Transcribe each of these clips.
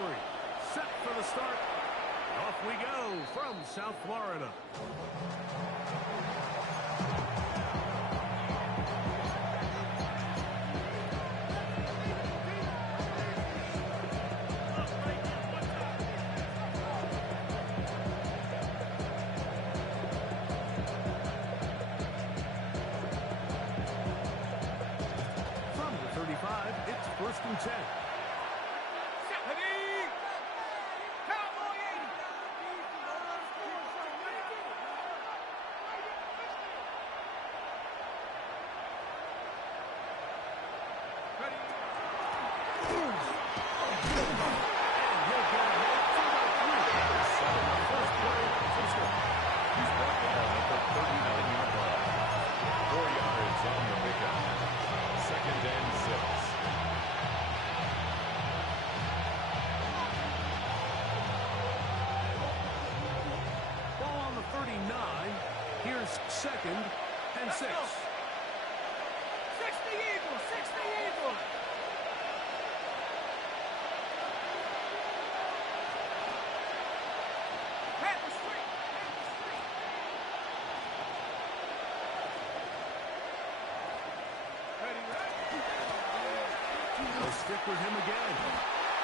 referee. Set for the start. Off we go from South Florida. From the 35, it's 1st and 10. Here's 2nd and 6. 6 the Eagles! 6 the Eagles! Panthers free! Panthers free! Ready, ready! They'll stick with him again.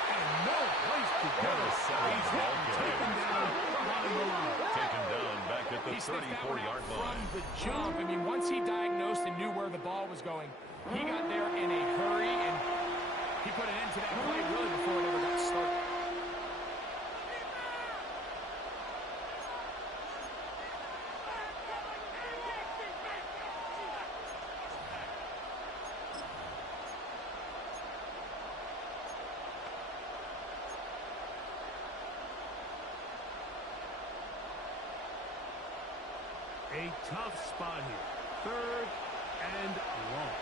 And no place to go. He's taken down behind the line. Taken down back at the 34-yard line. From the jump. I mean, once he diagnosed and knew where the ball was going, he got there in a hurry, and he put an end to that play really before it ever got started. A tough spot here. 3rd and long.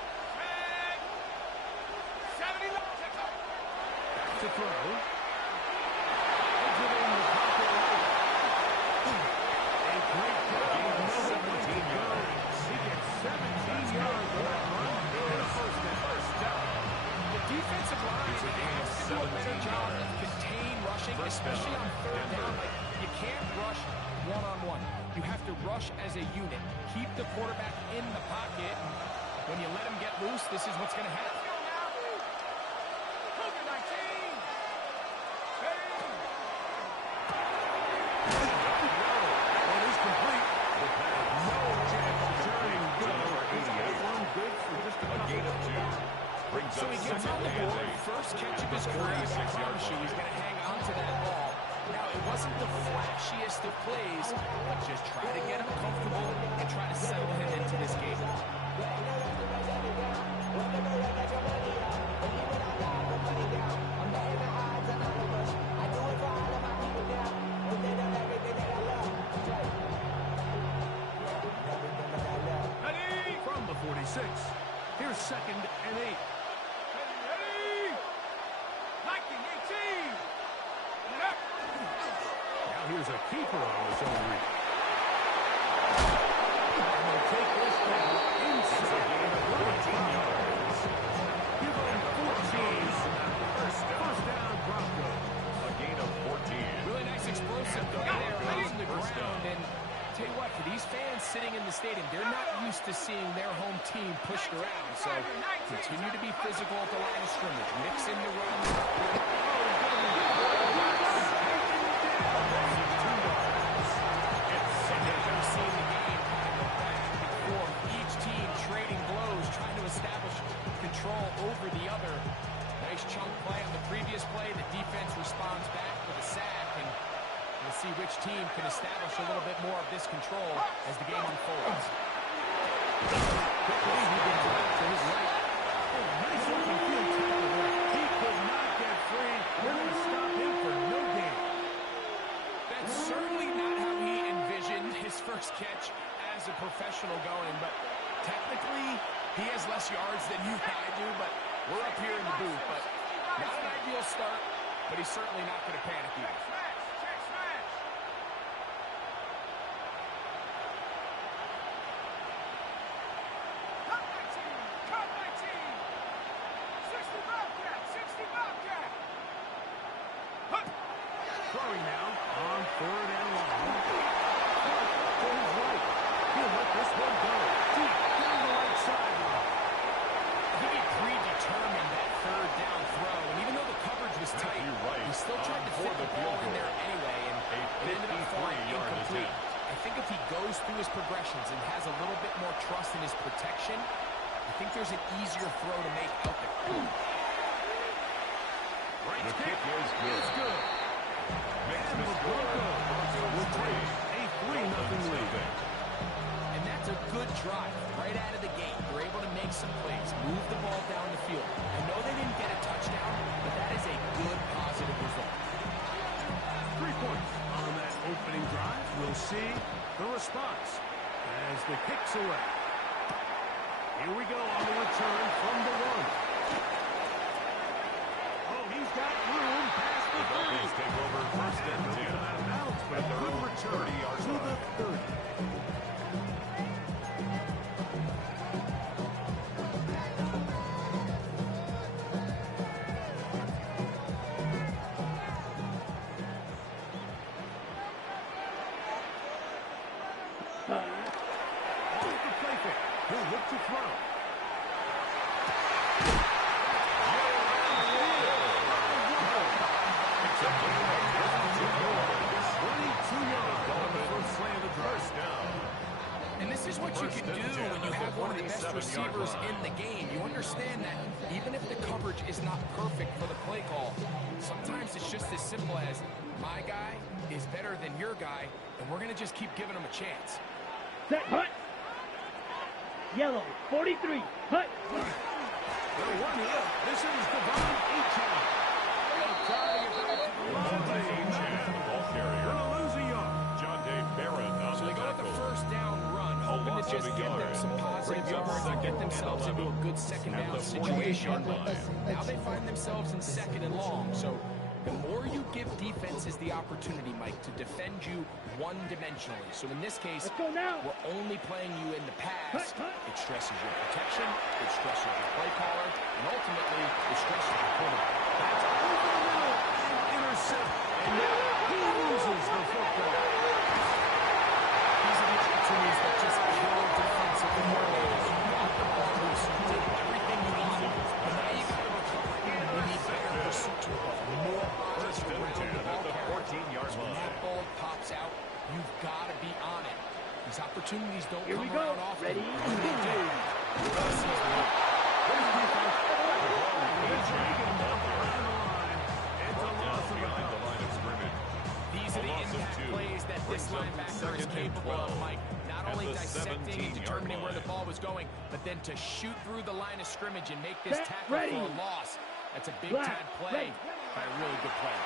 70 to throw. Exiting the pocket right. A great play. No 17 yards. He gets 17 yards for that run and a first down. The defensive line has to do a better job of contain rushing, especially on 3rd down. Like, you can't rush one-on-one. You have to rush as a unit. Keep the quarterback in the pocket. When you let him get loose, this is what's going to happen. That is complete. No chance of turning good. One good for just a gain of 2. Brings So up he gets on the board. First catch of his career. I promise you, he's going to hang on to that ball. Now, it wasn't the flashiest of plays, but just try to get him comfortable and try to settle him into this game. From the 46, here's 2nd and 8. Now here's a keeper on his own read. And they'll take this down inside the 14 yards. Give them 14. First down, Broncos. A gain of 14. Really nice explosive play there on the ground. And tell you what, for these fans sitting in the stadium, they're not used to seeing their home team pushed around. So continue to be physical at the line of scrimmage. Mix in the run. Control over the other. Nice chunk play on the previous play. The defense responds back with a sack, and we'll see which team can establish a little bit more of this control as the game unfolds. Quickly, he gets back to his right. Oh, nice open field tackle there. He could not get free. We're going to stop him for no gain. That's certainly not how he envisioned his first catch as a professional going, but technically, he has less yards than you and I do, but we're up here in the booth. But not an ideal start, but he's certainly not going to panic either. throwing now on 3rd and long. To his right. He'll let this one go. Deep down the right sideline. I think he predetermined that 3rd down throw, and even though the coverage was tight, he still tried to fit the ball in there anyway, and it ended up falling incomplete. I think if he goes through his progressions and has a little bit more trust in his protection, I think there's an easier throw to make out there. The kick is good. Makes the score. Broncos take a 3-0 lead. And that's a good drive right out of the gate. They're able to make some plays, move the ball down the field. I know they didn't get a touchdown, but that is a good, positive result. 3 points on that opening drive. We'll see the response as the kick's away. Here we go on the return from the 1. Oh, he's got room past the 30. Broncos take over 1st and 10. Out of bounds, but a good return to the 30. He'll look to throw. And this is what you can do when you have one of the best receivers in the game. You understand that even if the coverage is not perfect for the play call, sometimes it's just as simple as my guy is better than your guy, and we're going to just keep giving him a chance. Set, hut. Yellow, 43, hut. The one here. This is Devon Achane. Trying to get back to the line. Ball carrier. Gonna lose a yard. John Day Barron on So the they go with the tackle. 1st down run, hoping to just get them some positive yards and get themselves into a good 2nd down situation. Now they find themselves in 2nd and long. So the more you give defenses the opportunity, Mike, to defend you one-dimensionally. So in this case, Let's go now. we're only playing you in the pass. It stresses your protection, it stresses your play caller, and ultimately, it stresses your quarterback. That's over the middle and intercept. And now he loses the football. These are the opportunities that just kill defensive coordinators. You got the ball loose, you did everything you needed, but now you got to recover. You need better pursuit to more bodies around the ball carrier. 14-yard So when line. that ball pops out, you've got to be on it. These opportunities don't Here come we go. around often. Ready? When they do, Behind the line of scrimmage. these are the impact plays that this linebacker is capable of, Mike. Not only dissecting and determining where the ball was going, but then to shoot through the line of scrimmage and make this Set, tackle ready. for a loss. That's a big-time play by a really good player.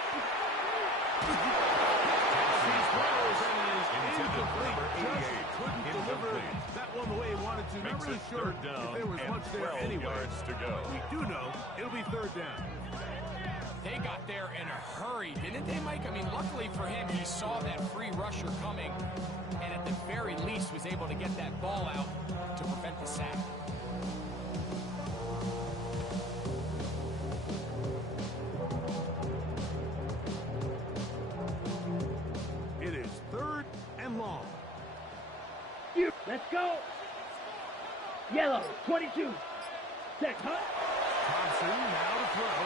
Couldn't deliver that one the way he wanted to. Not really sure if there was much there anyway. To go. We do know it'll be 3rd down. They got there in a hurry, didn't they, Mike? I mean, luckily for him, he saw that free rusher coming, and at the very least was able to get that ball out to prevent the sack. It is 3rd and long. Let's go. Yellow, 22. Set, hut. Thompson now to throw.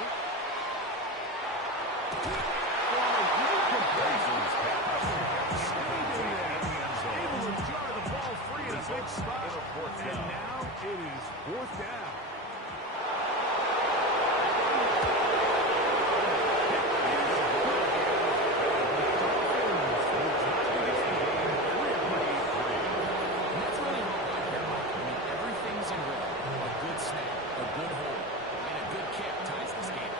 Able to jar the ball free in a big spot. And now it is 4th down. That's really what I care about. I mean, everything's in rhythm. A good snap, a good hold, and a good kick ties this game.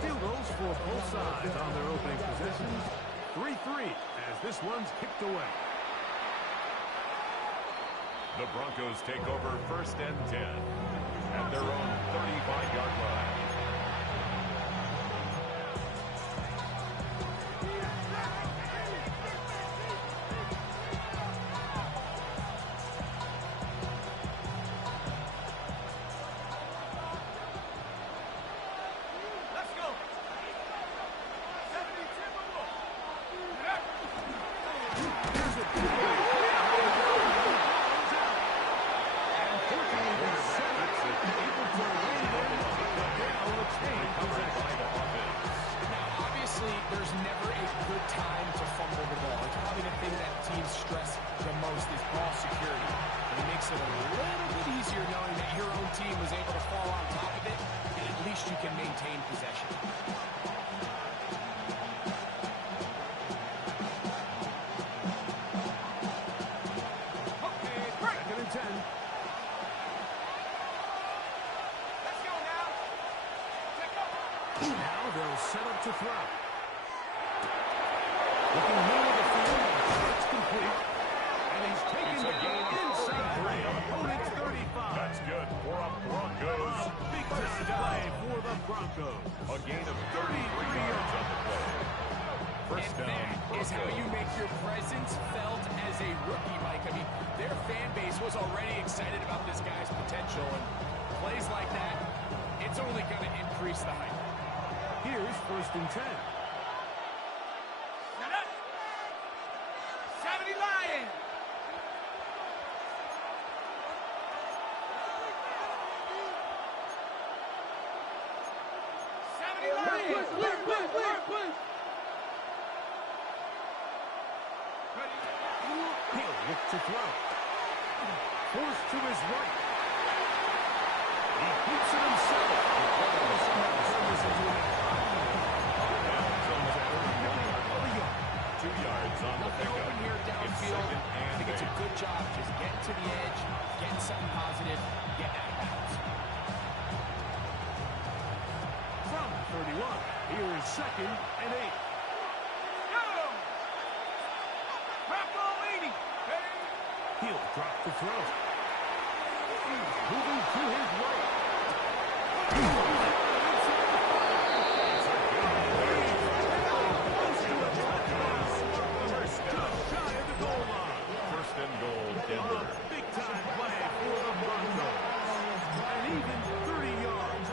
Field goals for both sides on their opening possessions. 3-3 as this one's kicked away. The Broncos take over 1st and 10 at their own 35-yard line. Now they'll set up to throw. Looking middle of the field. It's complete. And he's taken down inside the opponent's 35. That's good for a Broncos. Big time play for the Broncos. A gain of 33 yards on the play. First And down, that is how you make your presence felt as a rookie, Mike. I mean, their fan base was already excited about this guy's potential, and plays like that, it's only going to increase the hype. Here's 1st and 10. 70 Lions! He'll look to throw. Forced to his right. He keeps it himself. Turn this into an 2 yards on the Nothing pickup. open here downfield. I think it's a good job just getting to the edge, getting something positive, getting out of bounds. from 31. Here is 2nd and 8. He'll drop the throw. Moving to his right. Just shy of the goal line. First and goal, Denver. A big-time play for the Broncos. And even 30 yards.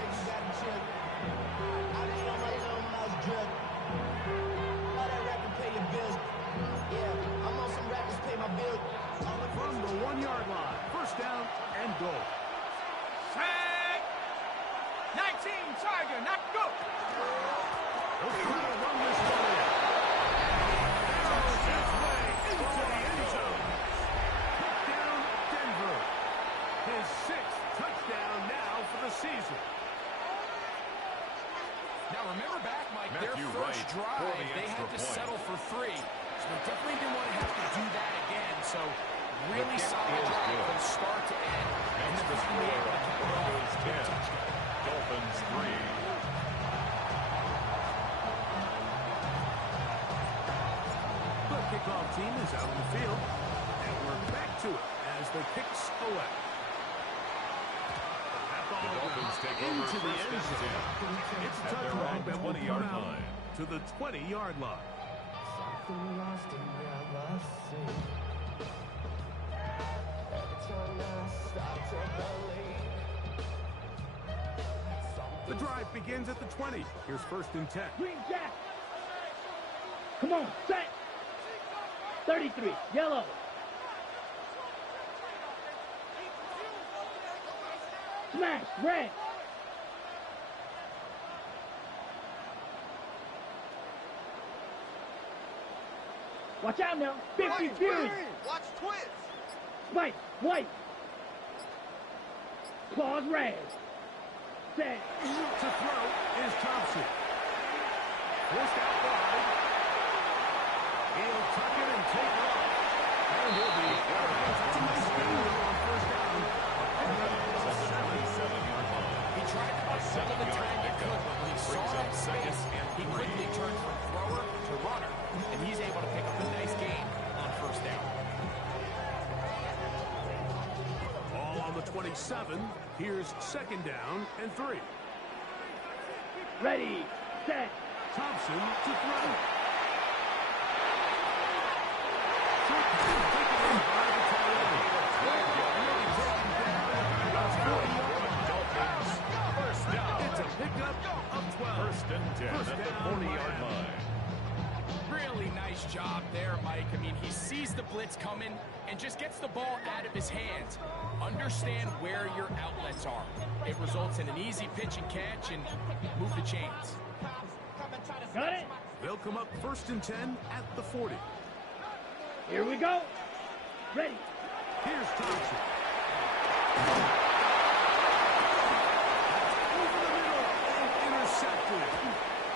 From the 1-yard line. First down and goal. Tag! 19, Tiger, not go! They'll try to run this one in. Barrels his way into the end zone. Touchdown, Denver. His 6th touchdown now for the season. Now remember back, Mike, Matthew their first Wright drive, for the they extra had to point. settle for 3. So they definitely didn't want to have to do that again. So really kick solid is drive good. from start to end. And Next they're to finally able to cap it off Broncos with a 10. touchdown. Dolphins 3. The kickoff team is out on the field. And we're back to it as the kicks away. That ball Dolphins take over into the first end and zone. 10. It's a At their touchback own that will 20-yard come out line. to the 20-yard line. The drive begins at the 20. Here's 1st and 10. Green Jack. Come on, set. 33, yellow. Smash, red. Watch out now. 50 Fury. Watch twins. Spike, white. Claws, red. Set. To throw is Thompson. Forced out wide. He'll tuck it and take off. And he'll be that's a nice gain on 1st down. He tried to push some of the time he could, but when he saw that space, he quickly turned from thrower to runner, and he's able to pick up a nice gain on 1st down. Ball on the 27. Here's 2nd down and 3. Ready, set. Thompson to throw. It's a pickup of 12. First and 10 First at the down, 40-yard line. Really nice job there, Mike. I mean, he sees the blitz coming and just gets the ball out of his hands. Understand where your outlets are. It results in an easy pitch and catch and move the chains. Got it? They'll come up 1st and 10 at the 40. Here we go. Ready. Here's Thompson. Over the middle and intercepted.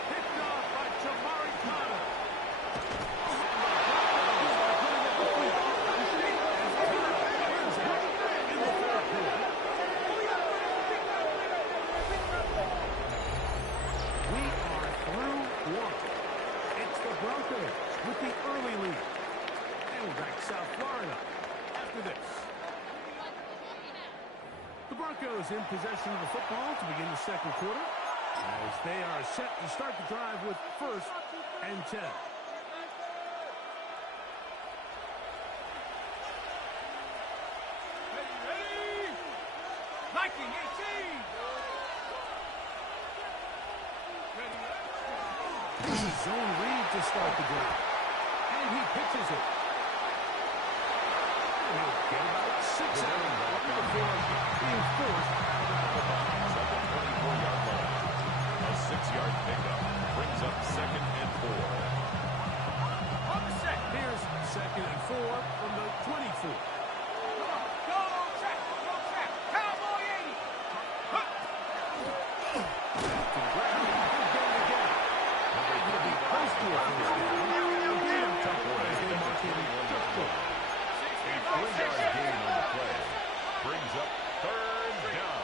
Picked off by Jamari Connor. We Bears with the early lead. And we're back to South Florida after this. The Broncos in possession of the football to begin the second quarter, as they are set to start the drive with 1st and 10. Zone read to start the drive. And he pitches it. And he'll get about 6 out before being forced out of the box at the 24-yard line. A 6-yard pickup brings up 2nd and 4. On the set. Here's 2nd and 4 from the 24. Go track, Cowboy 80. To the ground. He'll get it again. It'll be close to a first down. As they mark him just short. A 3-yard gain on the play brings up 3rd down.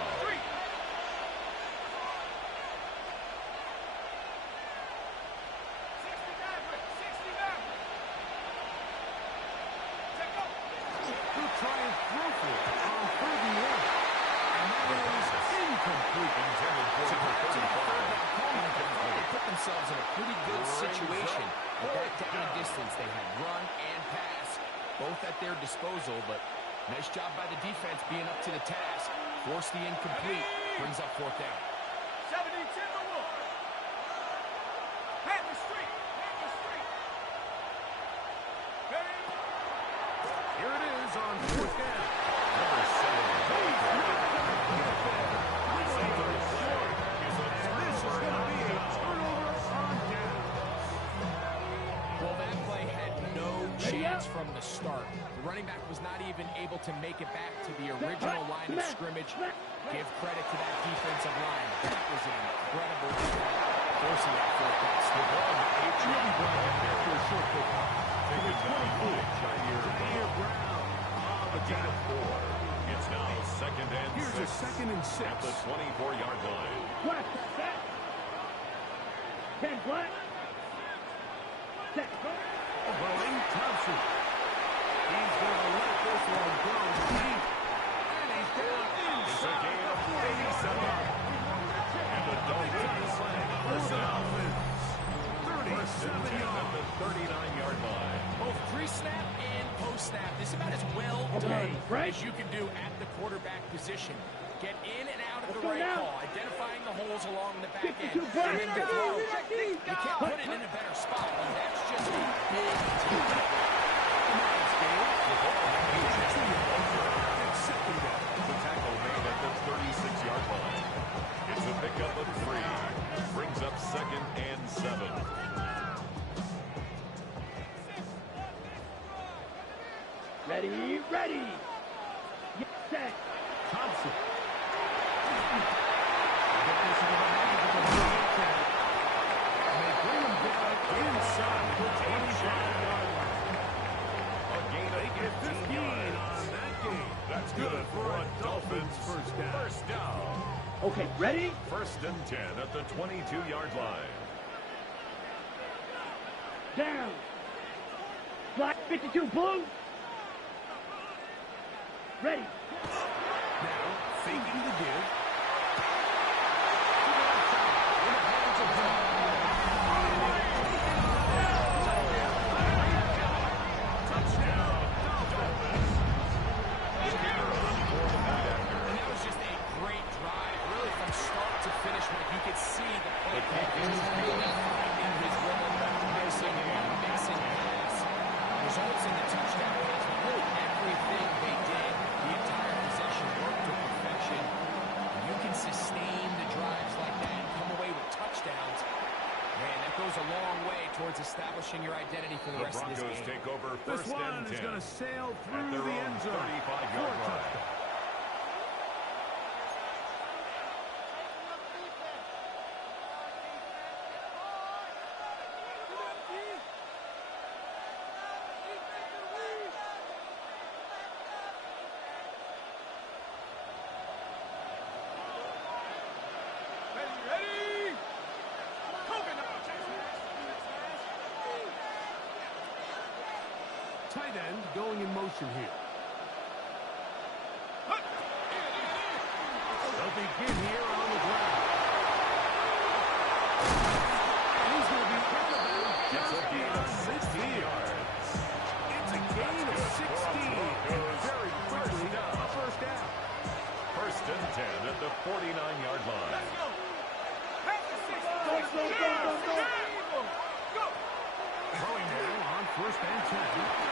He'll try and throw for it on 3rd and 1. And that is incomplete. Intended for number 35. They put themselves in a pretty good situation. With that down and distance, they had run and pass, both at their disposal, but nice job by the defense being up to the task. Force the incomplete, brings up 4th down. 70 Timberwolves. Hit the street. Here it is on 4th down. Number 7. This is going to be a turnover on down. Well, that play had no chance from the start. The running back was not even able to make it back to the original line of scrimmage. Give credit to that defensive line. That was an incredible job forcing that 4th down. The ball with 8 Really yards brought back it there. for a short pickup. Taken down by Jair Brown. a gain of 4. It's now 2nd and 6. Here's a 2nd and 6. At the 24-yard line. Black, set. 10 black. Set. Throwing Thompson. He's going to let this one go deep. And he's down It's a inside gain the of 47. 87. And the Dolphins flag first down. 37 At yards. the 39-yard line. Both pre-snap and post-snap. This is about as well Okay, done right. as you can do at the quarterback position. Get in and out of the Let's go right now. call, identifying the holes along the back end. 52 black. And then the throw. You can't put it in a better spot, and that's just a big team. It's 2nd down. The tackle made at the 36-yard line. It's a pickup of 3. Brings up 2nd and 7. Ready. Get set. Thompson. And they bring him down inside the 25-yard line. A gain of 15 yards. On that game. That's good for a Dolphins first down. First down. Okay, ready? 1st and 10 at the 22-yard line. Down. Black 52 blue. Ready. Now, faking the give. Touchdown, Dolphins. And that was just a great drive, really from start to finish. When you could see the play just really finding his rhythm, mixing pass, results in the touchdown pass. Really everything they did, the entire possession worked to perfection. You can sustain the drives like that and come away with touchdowns. Man, that goes a long way towards establishing your identity for the rest of this Broncos game. take over This 1st one and 10. is going to sail At through their the own end zone. 35-yard For a line. touchdown. Ready. tight end going in motion here. They'll begin here on the ground. And he's going to be out of bounds. It's a gain of 16 yards. It's a gain of 16. And very quickly, a first down. First and 10 at the 49-yard line. Let's go. Pass the 6. Go. Throwing now on first and 10.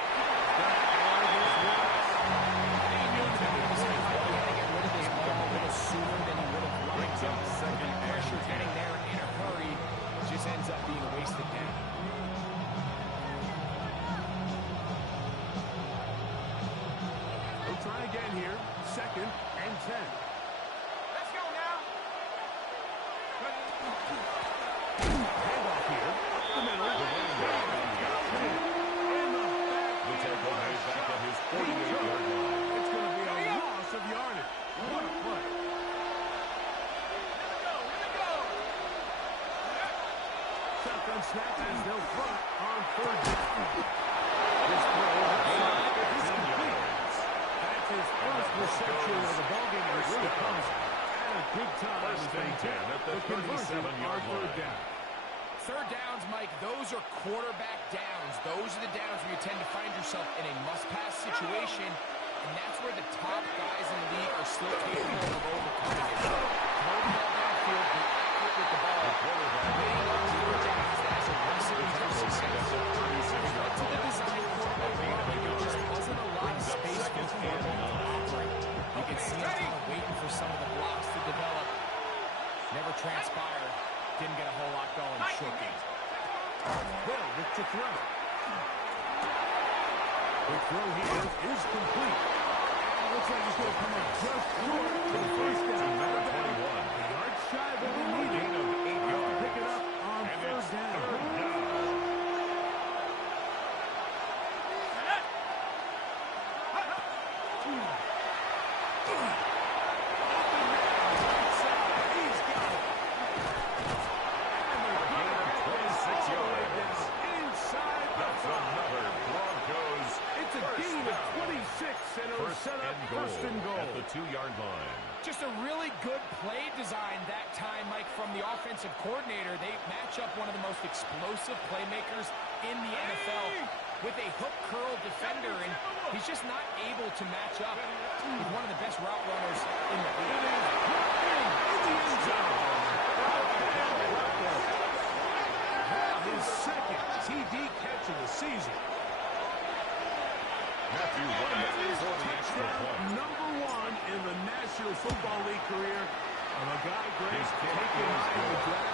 Sooner than he would have liked. Second Pressure getting there in a hurry just ends up being a wasted down. We'll try again here. Second and 10. Let's go now. Handoff here. The middle. The tackle made back at his 48-yard line. It's going to be a loss of yardage. What a play. Shotgun snap as they'll front on third down. This throw is complete. That's his first reception of the ballgame, and it really comes at a good time. First and 10 at the 37-yard line. Third downs, Mike, those are quarterback downs. Those are the downs where you tend to find yourself in a must-pass situation, and that's where the top guys in the league are still capable of overcoming it. Throw the ball downfield, be accurate with the ball. Getting up third downs, that's aggressive in terms of success. To the design quarterback, there just wasn't a lot of space for the quarterback to operate. You can see him kind of waiting for some of the blocks to develop. Never transpired. Didn't get a whole lot going. Short game. Hill with the throw. The throw here is complete. And looks like he's going to come up just short for the first down. Number 21. A yard shy of what we needed. Gain of 8 yards. Pick it up on And third it's down. third down. First and goal at the 2-yard line. Just a really good play design that time, Mike, from the offensive coordinator. They match up one of the most explosive playmakers in the NFL with a hook curl defender, and he's just not able to match up with one of the best route runners in the league. His second TD catch of the season. Matthew Wyatt for the extra point. Number one in the National Football League career of a guy Grace taken high in the draft,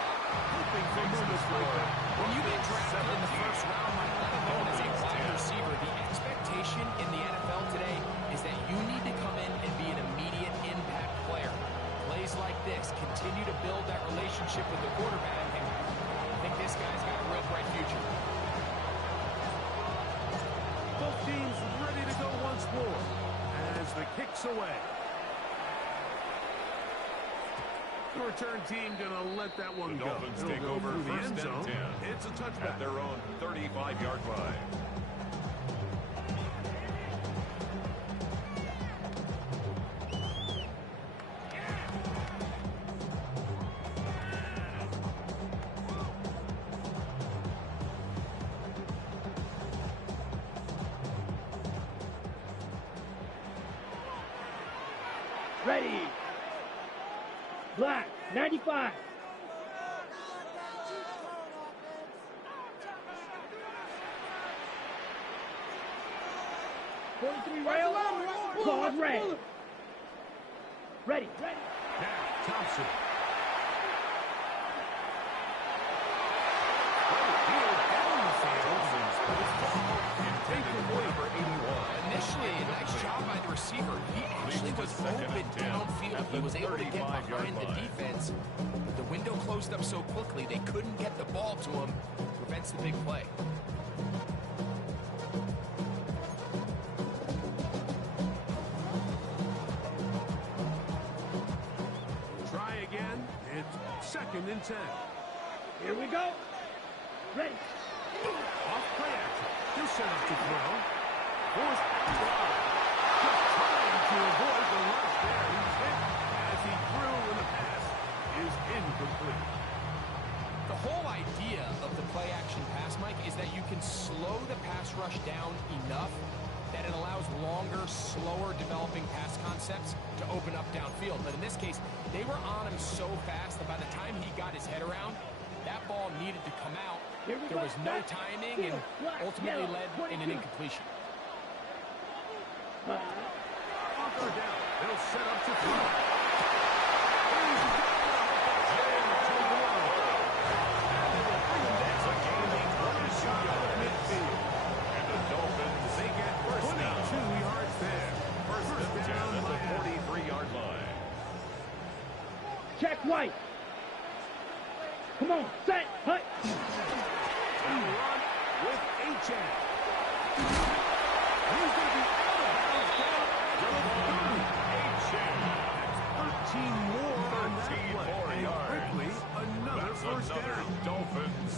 hoping for moments like that. When you get drafted in the first round, Mike, let alone as a wide receiver, the expectation in the NFL today is that you need to come in and be an immediate impact player. Plays like this continue to build that relationship with the quarterback, and I think this guy's got a real bright future. Both teams ready to go once more as the kick's away. The return team going to let that one The go. Dolphins It'll take go over through the first end and zone. 10. It's a touchback. At their own 35-yard line. Ready. Black, 95. Rail. Pause red. Ready. Now, Thompson. Initially, a nice job by the receiver. He actually was open downfield. He was able to get behind the defense. But the window closed up so quickly, they couldn't get the ball to him. Prevents the big play. Try again. It's second and 10. Here we go. Ready. Off play action. He'll set up to throw. forced out. Just trying to avoid the rush there. He's hit as he threw when the pass is incomplete. The whole idea of the play-action pass, Mike, is that you can slow the pass rush down enough that it allows longer, slower developing pass concepts to open up downfield. But in this case, they were on him so fast that by the time he got his head around, that ball needed to come out. There was no timing and ultimately led in an incompletion. Broncos down. They'll set up to throw. And the Dolphins, they get first down. 22 yards there. First down at the 43-yard line. Check White. Come on, set, hut. And run with H.A. He's going to be out of bounds down to the 30. 13 more on that 13 play. more And yards. quickly, another first down. Dolphins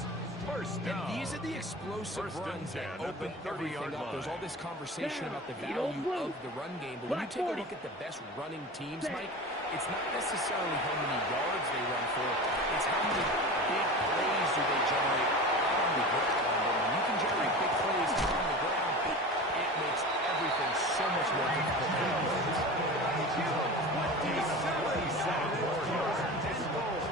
first down. And these are the explosive First and runs 10 that at open the 30-yard everything up. There's all line. this conversation about the value of the run game, but when you take a look at the best running teams, Mike, it's not necessarily how many yards they run for, it's how many big plays do they generate on the ground. And when you can generate big plays on the ground, it makes everything so much more difficult for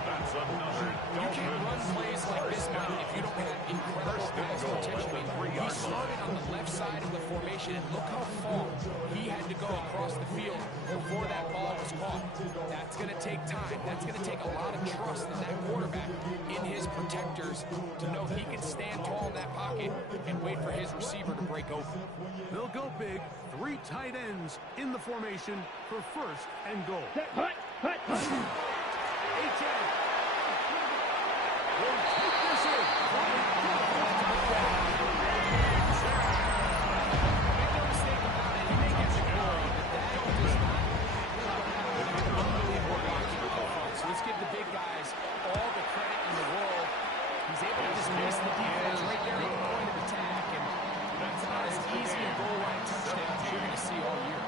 That's another you can run plays like this, Mike, if you don't have incredible pass protection. I mean, he started on the left side of the formation, and look how far he had to go across the field before that ball was caught. That's going to take time. That's going to take a lot of trust in that quarterback, in his protectors, to know he can stand tall in that pocket and wait for his receiver to break open. They'll go big. 3 tight ends in the formation for first and goal. Set, hut, hut, hut. H.A. will take this in. Make no mistake about it, he may get the glory, but that does not unbelievable blocking performance. So let's give the big guys all the credit in the world. He's able to displace the defense right there at the point of attack, and that's about as easy a goal line touchdown as you're going to see all year.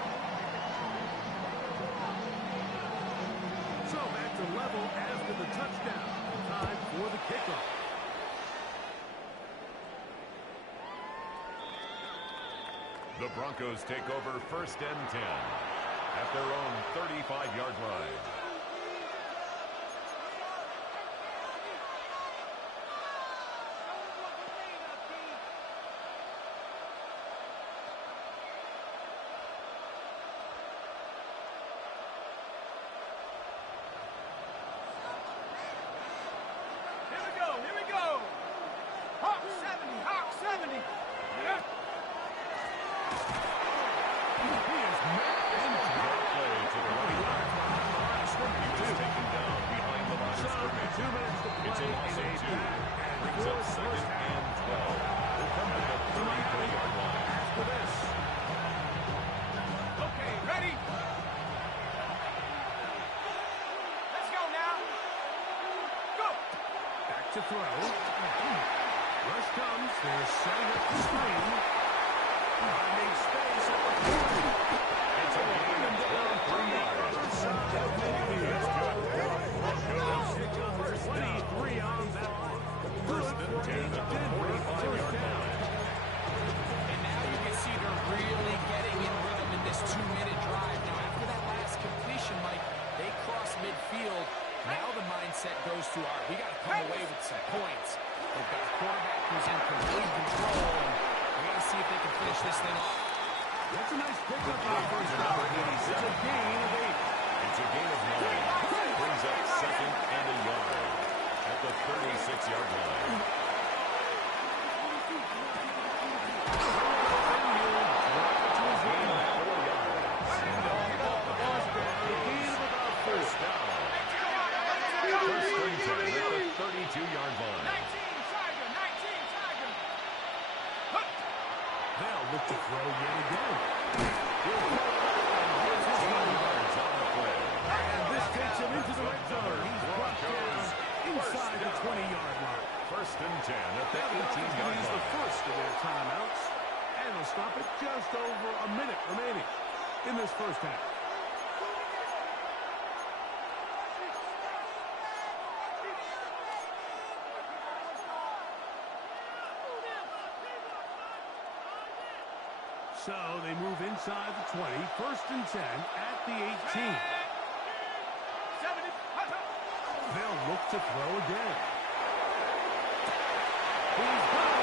So back to level after the touchdown. Time for the kickoff. The Broncos take over first and 10 at their own 35-yard line. Here we go. Hawk 70, Hawk 70. Yeah. He is met and Great play to the right. He was taken down behind the line of scrimmage. 2 minutes to play. It's a loss of 2. Brings up second and 12 at the 33-yard line. After this. Okay, ready? Let's go now. Go. Back to throw. Rush comes. They're setting up the screen. Finding space at the 40. It's a gain of 3 yards. Other side of midfield. Broncos pick up 23 on that one. First and 10 at the 45-yard line. And now you can see they're really getting in rhythm in this 2-minute drive. Now, after that last completion, Mike, they cross midfield. Now the mindset goes to, all right, we got to come away with some points. They've got a quarterback who's in complete control, and we got to see if they can finish this thing off. That's a nice pickup on first down. It's a gain of 8. It's a gain of 9. Brings up second and a yard at the 36-yard line. First down. First and 10 at the 32-yard line. 19, Tiger, 19, Tiger. They'll look to throw yet again. 10 yards on the play. And this takes him into the red zone. He's brought down inside the 20-yard line. First and 10 at the Now the Broncos 18-yard use the line. first of their timeouts And they'll stop it just over a minute remaining in this first half. So they move inside the 20, 1st and 10 at the 18. They'll look to throw again. He's got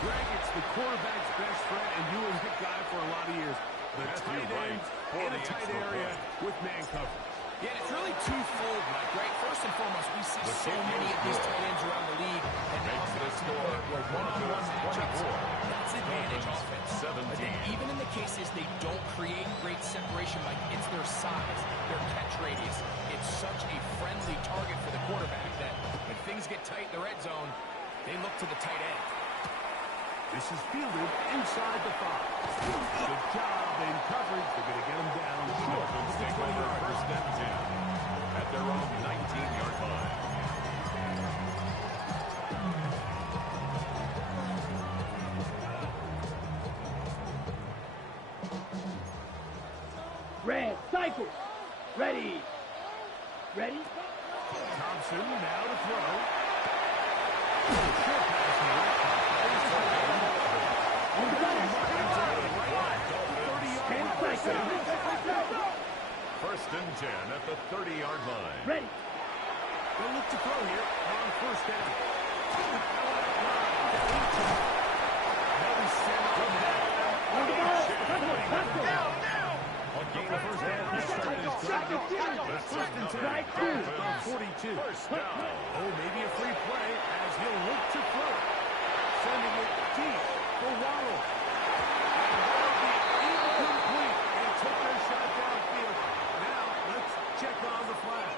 Greg, it's the quarterback's best friend, and you were that guy for a lot of years. The tight end in a tight area with man coverage. Yeah, it's really twofold, Mike, right? First and foremost, we see so many of these tight ends around the league that makes it a score where one-on-one matchups, that's advantage offense. But then even in the cases they don't create great separation, like it's their size, their catch radius, it's such a friendly target for the quarterback that when things get tight in the red zone, they look to the tight end. This is fielded inside the 5. Good job in coverage. They're going to get him down short. Dolphins take over 1st and 10 at their own 19-yard line. Red, cycle. Ready. Ready? Thompson now to throw. Short pass here. 1st and 10 at the 30-yard line. Ready. They'll look to throw here on 1st down. On gain of 1st down. That's 1st and 10. About 42. Oh, maybe a free play as he'll look to throw. Sending it deep for Waddle. Incomplete. They took their shot downfield. Now, let's check on the flag.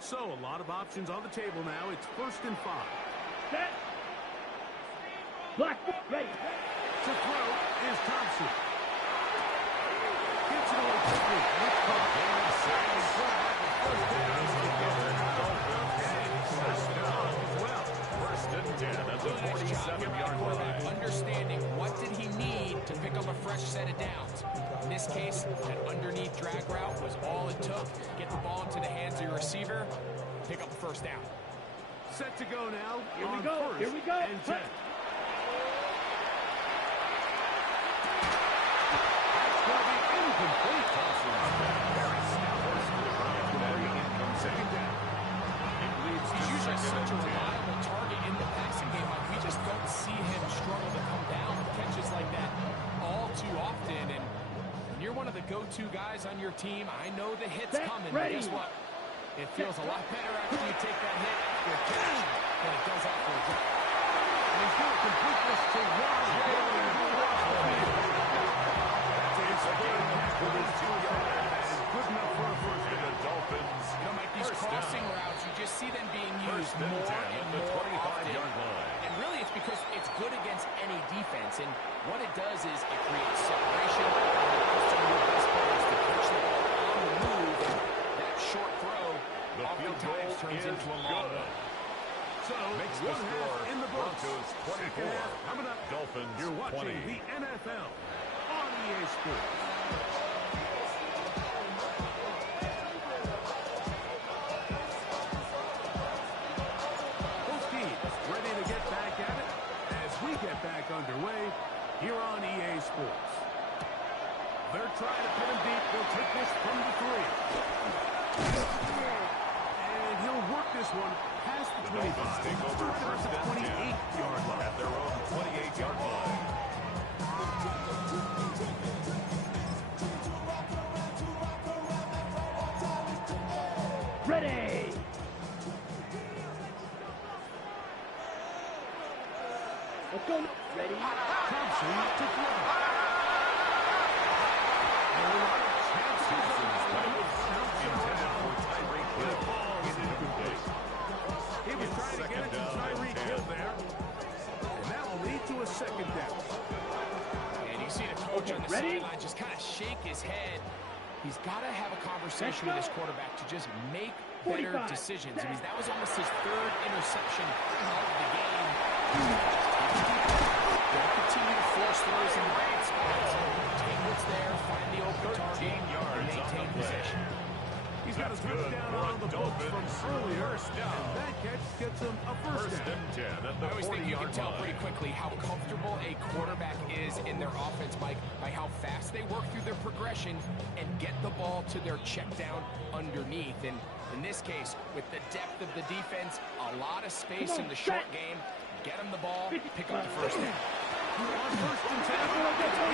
So, a lot of options on the table now. It's 1st and 5. Set. Black, ready. To throw is Thompson. Gets it away quickly. With caught. First and 10 at the 47-yard line. Understanding what did he need to pick up a fresh set of downs. In this case, that underneath drag route was all it took. Get the ball into the hands of your receiver, pick up the 1st down. Set to go now. Here we on go. 1st Here we go. and 10. Incomplete. Second down. He's usually such a reliable target in the passing game. Like, we just don't see him struggle to come down with catches like that all too often. And when you're one of the go-to guys on your team, I know the hit's coming. But guess what? It feels a lot better after you take that hit after a catch than it does after a drop. And he's going to complete this to Waddle. It's a game for his 2 yards. Good enough for a first down. The Dolphins. You know, Mike, these crossing routes, you just see them being used more and more often. And really, it's because it's good against any defense. And what it does is it creates separation. It allows some of your best players to catch the ball on the move. And that short throw oftentimes turns into a long one. So, Makes the score in the books. Broncos 24. Coming up, Dolphins you're watching 20. the NFL on EA Sports. Both teams ready to get back at it as we get back underway here on EA Sports. They're trying to put him deep. They'll take this from the 3. And he'll work this one past the 25. Take over 1st and 28-yard line. at their own 28-yard line. Ready. Let's go. Ready. Thompson to throw. He was trying to get it to Tyreek Hill there. And that will lead to a 2nd down. And you see the coach on the ready? sideline just kind of shake his head He's got to have a conversation with his quarterback to just make better decisions. I mean, that was almost his third interception of the game. They'll continue to force throws in the right spots. Take what's there, find the open target, and maintain possession. He's got a touchdown on the books from earlier, and that catch gets him a first down. I always think you can tell pretty quickly how comfortable a quarterback is in their offense, Mike, by how fast they work through their progression and get the ball to their check down underneath. And in this case, with the depth of the defense, a lot of space in the short game, get them the ball, pick up the first down. On first and 10, gets a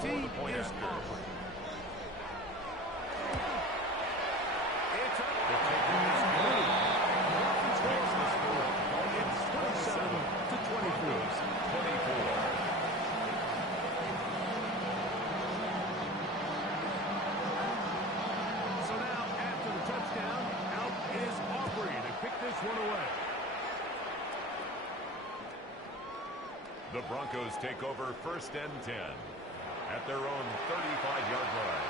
to the 45. The Broncos take over first and 10 at their own 35-yard line.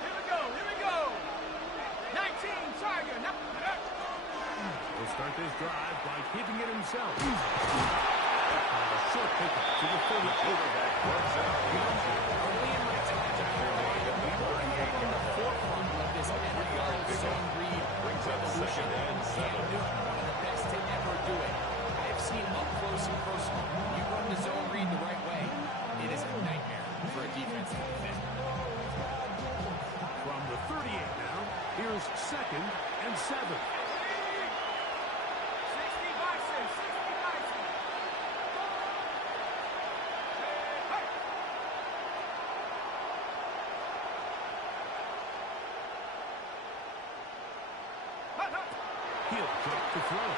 Here we go. 19, Tiger. He'll start this drive by keeping it himself. Short pickup to the 30. Quarterback works it out. Early in my time at Carolina, we were on the forefront of this NFL zone read revolution. Cam Newton, one of the best to ever do it. I have seen up close and personal. You run the zone read the right way, it is a nightmare for a defense to defend. From the 38 now, here's second and 7. 60 Bison, 60 Bison. He'll drop the throw.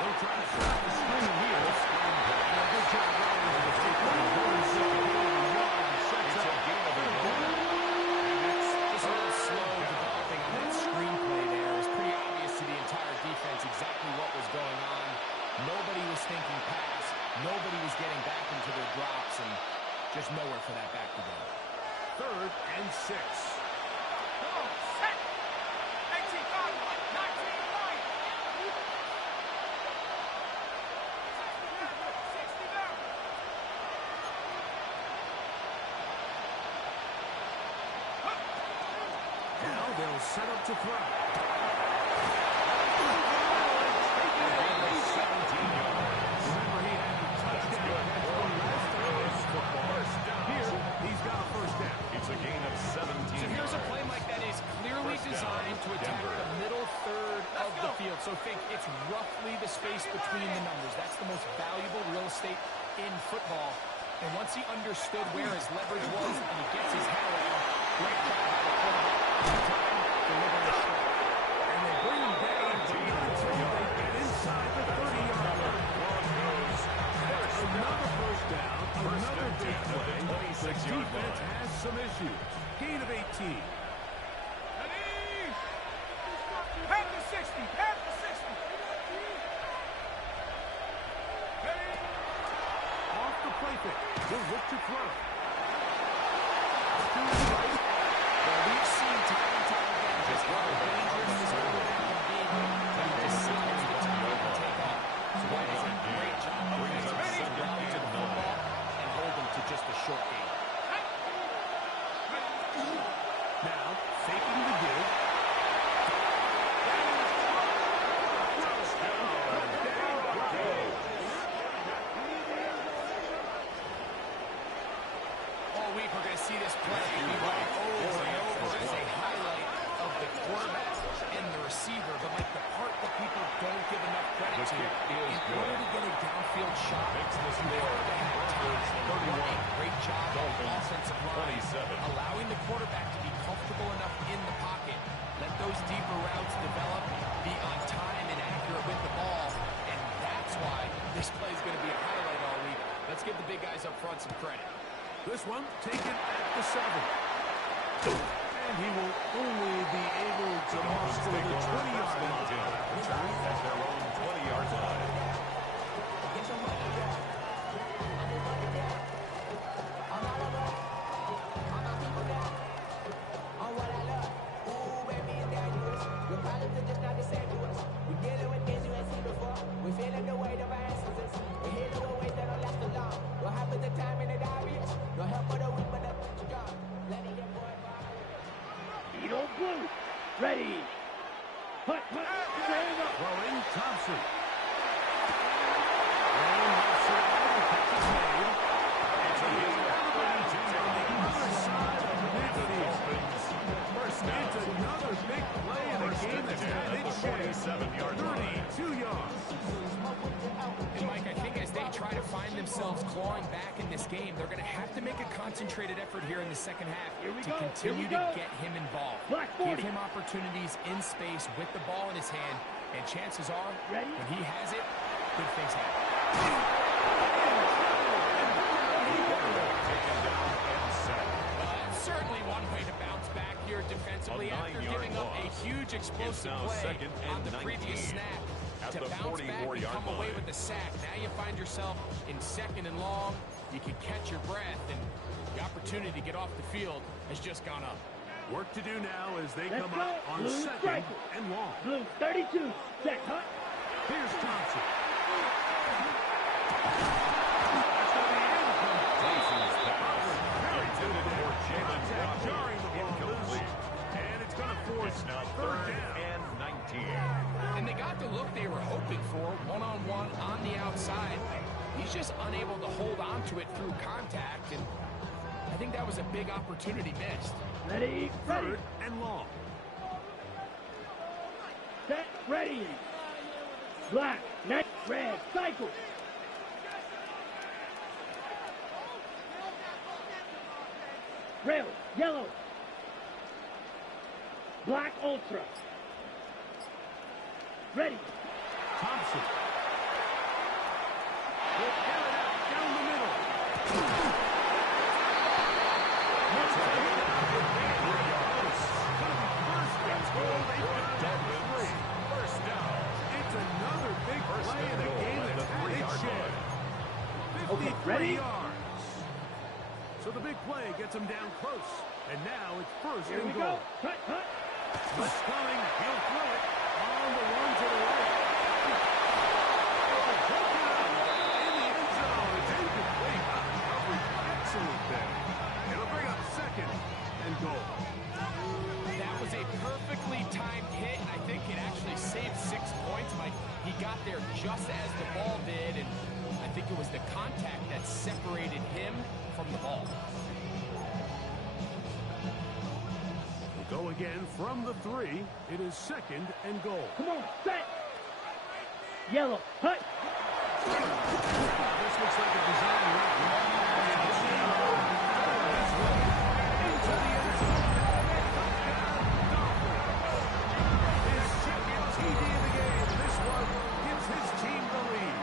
They'll try to stop the screen here. Good job running to the takedown. Sets up. Just a little slow developing on that screenplay there. It's pretty obvious to the entire defense exactly what was going on. Nobody was thinking pass. Nobody was getting back into their drops, and just nowhere for that back to go. Third and 6. Come on, set. 18 down, 19 point. 60 down. Now they'll set up to throw. 17 yards. Remember, he had a touchdown catch one last time in football. Here, he's got a first down. It's a gain of 17 So here's a yards. play like that is clearly designed to attack the middle third of the field. So think it's roughly the space between the numbers. That's the most valuable real estate in football. And once he understood where his leverage was and he gets his head around, great job by the quarterback. Time, delivering the shot. And they bring him down, but not until they get inside the 30-yard line. Another first down, another big play. The defense has some issues. Gain of 18. Half the 60, half the 60. Off the play fake. He'll look to throw. Well, we've seen time and time again just how dangerous this quarterback can be when he decides the time to take off. So that is a great job offensively to rally to the football and hold him to just a short game. Now, faking the give. guys up front some credit. This one taken at the 7. And he will only be able to muster the 20-yard line. Return at their own 20-yard line. Blue, ready. Hut, stand up. Throwing Thompson. And that's the catch is made. It's a on the other side of midfield. First down. It's another big play in a game that's had its share. 47-yard line. 32 yards. And Mike, I think as they try to find themselves clawing back in this game, they're going to have to make a concentrated effort here in the second half to continue to get him involved. Give him opportunities in space with the ball in his hand, and chances are, when he has it, good things happen. Certainly one way to bounce back here defensively after giving up a huge explosive play on the previous snap. To bounce back and come away with a sack. Now you find yourself in 2nd and long. You can catch your breath, and the opportunity to get off the field has just gone up. Work to do now as they come up on 2nd and long. Blue 32, set, hut. Here's Thompson. And it's going to force now 3rd down and 19. And they got the look they were hoping for, one-on-one on the outside. He's just unable to hold on to it through contact, and I think that was a big opportunity missed. Ready, 3rd and long. Set, ready. Black, next, red, cycle. Rail, yellow. Black, ultra. Ready. Thompson. Will carry it out down the middle. First down. It's another big play in a game that's had its share. 53 yards. So the big play gets him down close. And now it's 1st and goal. Cut, cut. Blitz coming. He'll throw it on the one to the right. In the end zone. It's incomplete. Excellent there. It'll bring up 2nd and goal. That was a perfectly timed hit, and I think it actually saved 6 points. Mike, he got there just as the ball did, and I think it was the contact that separated him from the ball. Go again from the 3. It is 2nd and goal. Come on, set. Yellow, hut. This looks like a design run. Into the end zone. His 2nd TD of the game. This one gives his team the lead.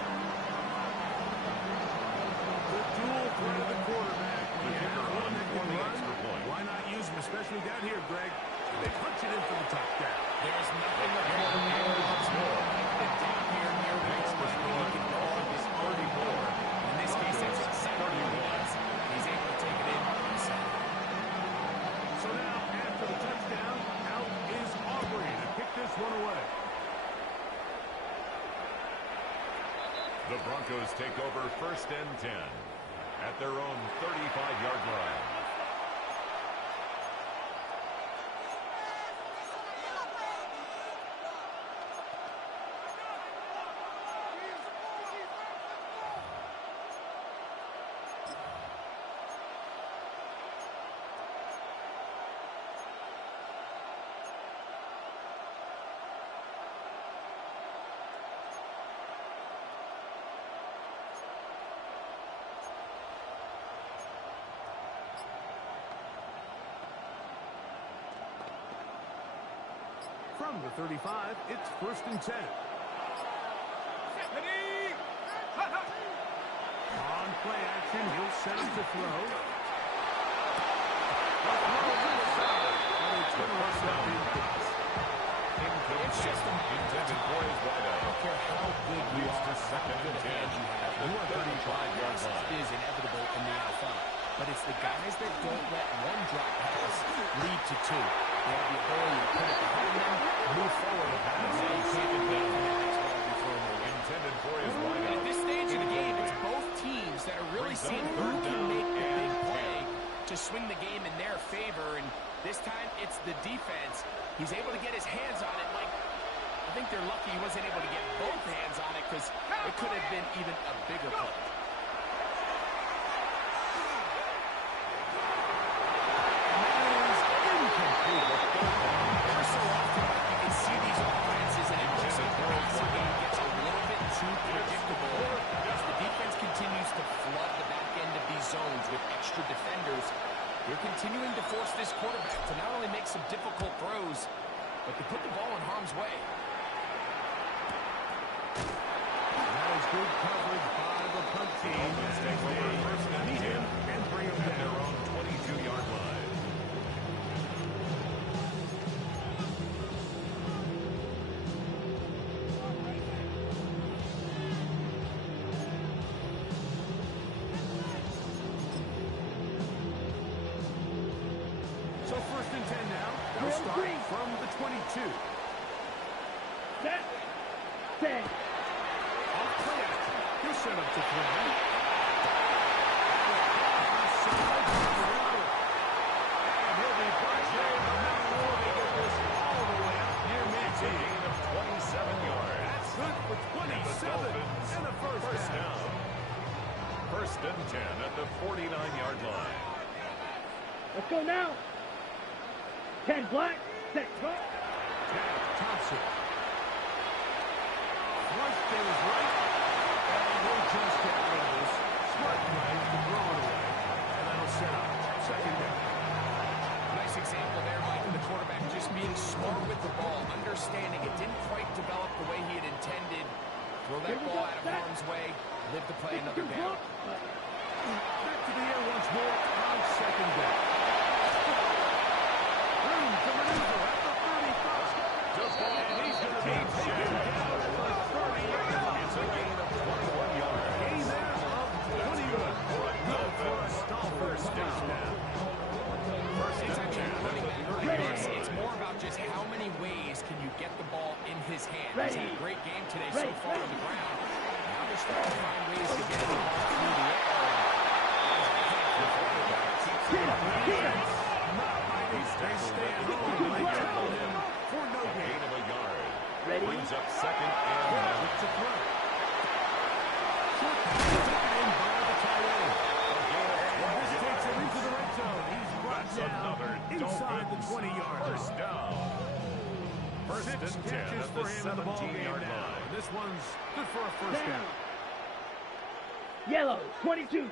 The dual threat of the quarterback. When you have one that can run, why not use him, especially down here, Greg? They punch it in for the touchdown. There's nothing that quarterback loves more than down here near the goal where he can go on his early board. In this case, that's exactly what he does. He's able to take it in himself. So now, after the touchdown, out is Aubrey to kick this one away. The Broncos take over 1st and 10 at their own 35-yard line. From the 35, it's 1st and 10. On play action. He'll set up to throw. It's just intended for his wide out. I don't care how good you are, how good a hand you have. You are 35 yards is inevitable in the NFL. But it's the guys that don't let one drop pass lead to two. They have the ability to put it behind them, move forward, and say you can't do that next ball before they intended for his wide out. At this stage of the game, it's both teams that are really seeing who can make the big play to swing the game in their favor. And this time, it's the defense. He's able to get his hands on it. Like, I think they're lucky he wasn't able to get both hands on it because it could have been even a bigger play. Every so often, you can see these offenses and it looks like the passing game gets a little bit too predictable as the defense continues to flood the back end of these zones with extra defenders. They're continuing to force this quarterback to not only make some difficult throws, but to put the ball in harm's way. That is good coverage by the punt team. They meet him and bring him down. Their own 22-yard line. So 1st and 10 now. They'll start from the 22. Set. 10. Off play action. He'll set up to throw. And he'll be back there in the middle before they get this all the way out near midfield. Gain of 27 yards. That's good for 27 and a first down. 1st and 10 at the 49-yard line. Let's go now. 10 black. Set. Thompson. Flushed to his right. And he'll just get rid of this. Smart play to throw it away. And that'll set up 2nd down. Nice example there, Mike, of the quarterback just being smart with the ball, understanding it didn't quite develop the way he had intended. Throw that ball out of harm's way, live to play another down. Back to the air once more on 2nd down. Room to maneuver at the 35. And he's going to be taken down at the 30-yard line. It's a gain of 21 yards. Gain there of 21. Good for a first down. Anytime you're running back like this, it's more about just how many ways can you get the ball in his hand. He's had a great game today so far on the ground. Now they're starting to find ways to get the ball through the air. They stay at home. They tackle him for no gain. Gain of a yard. Ready? Brings up 2nd and 9. To throw. Short pass taken in by the tight end. And this takes him into the red zone. He's brought down inside the 20-yard line. First down. 1st and 10 Catches at for the him in the ball game 17-yard now. line. This one's good for a first down. Yellow. 22.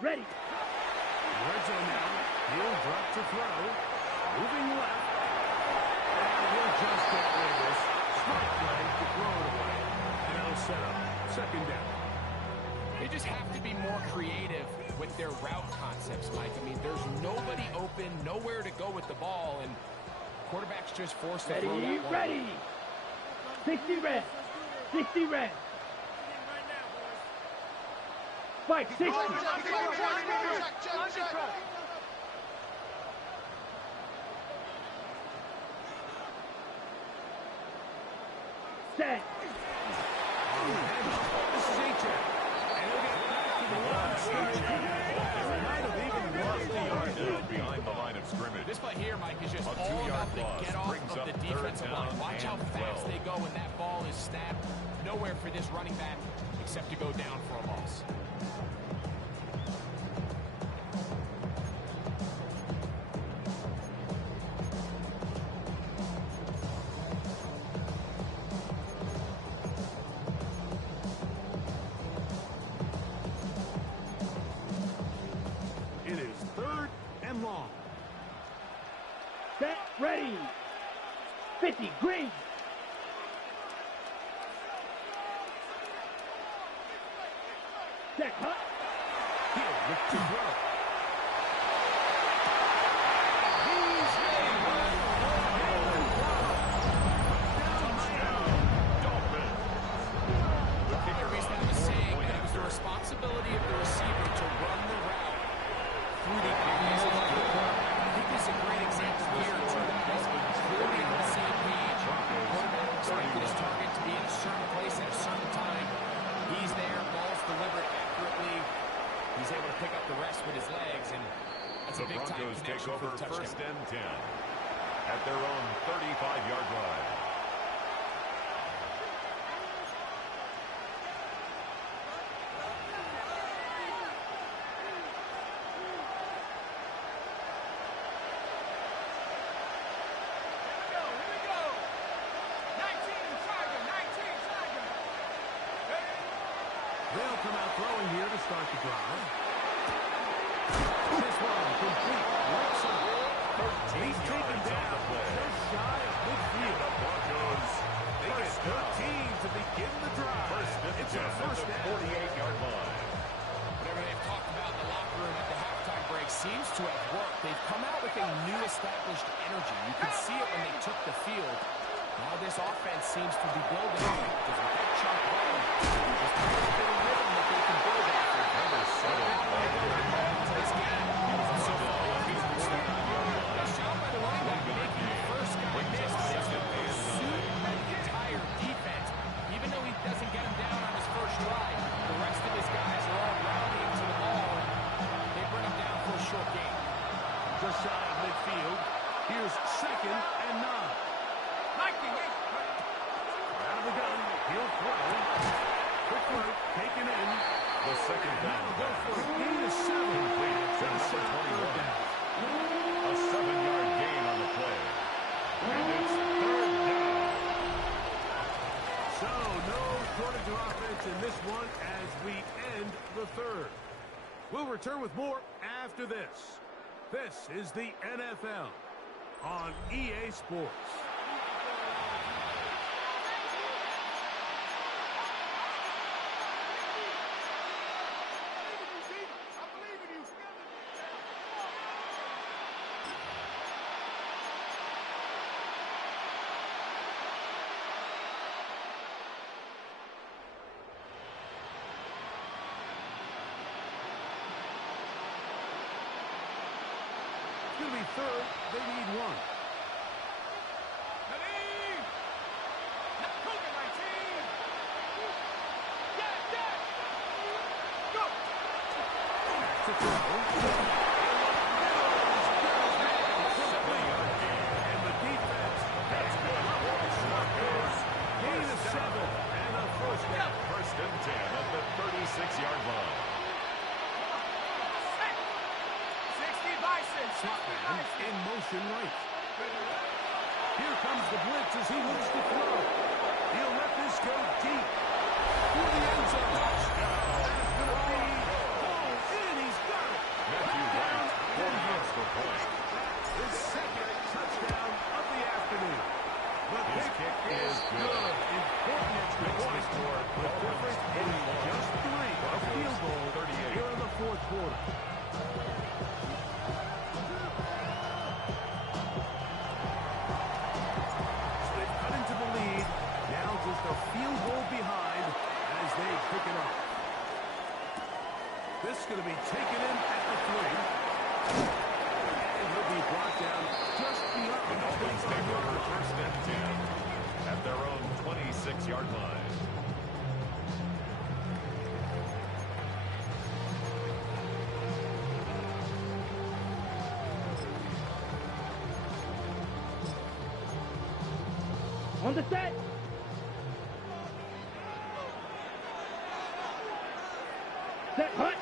Ready. Red zone now. He'll drop to throw. Moving left. And he'll just get rid of this. Smart play to throw it away. And it'll set up 2nd down. They just have to be more creative with their route concepts, Mike. I mean, there's nobody open, nowhere to go with the ball, and quarterback's just forced to throw that one. Ready. 60 red. 60 red. Spike 60. Set. This is A-Check. And he'll get back to the line of scrimmage. They might have even lost the yard Down behind the line of scrimmage. This play here, Mike, is just A all 2-yard about the loss get-off brings of up the 3rd defensive line. down Watch how and fast 12. they go when that ball is snapped. Nowhere for this running back except to go down for a loss. It is 3rd and long. Set. Ready. 50 green. Set, huh? He'll look to throw. Responsibility of the receiver to run the route through the eyes of the quarterback. I think this is a great example here. Two guys clearly on the same page. The quarterback expected his target to be in a certain place at a certain time. He's there, ball's delivered accurately. He's able to pick up the rest with his legs, and that's a big time Broncos connection take over for the touchdown. first and 10 at their own 35-yard line. They'll come out throwing here to start the drive. This one complete. Right side. He's taken down just shy of midfield. The Broncos, They get 13 to begin the drive. It's a first at the down. 48-yard line. Whatever they've talked about in the locker room at the halftime break seems to have worked. They've come out with a new established energy. You could see it when they took the field. Now this offense seems to be building on it. Because with that chunk ball, there's a little bit of rhythm that they can build after. Number 7. To this game. So far, he's been starting. Nice job by the running back making the first guy miss. Pursued by the entire defense. Even though he doesn't get him down on his first try, the rest of his guys are all rallying to the ball, and they bring him down for a short gain. Just shy of midfield. Here's 2nd and 9. Out of the gun. He'll throw. Quick work. Taken in. The second down. Go for a gain of 7. To number 21. A 7-yard gain on the play. And it's 3rd down. So, no shortage of offense in this one as we end the 3rd. We'll return with more after this. This is the NFL on EA Sports. It's going to be 3rd. They need 1. To throw. And the defense has been gain of 7 and a first down. First and 10 at the 36-yard line. 60 Bison. Man in motion right. Here comes the blitz as he looks to throw. He'll let this go deep. For the end zone. Touchdown. That's going to be pulled in. He's got it. Matthew White, 4 yards for point. His 2nd touchdown of the afternoon. The His kick is good. Important extra point. The difference is just 3. A field goal 38. here in the 4th quarter. So they've cut into the lead. Now just a field goal behind as they pick it up. This is going to be taken in at the 3. And he'll be brought down just beyond. The Dolphins take over first and 10 at their own 26-yard line. On the set. Set, hut.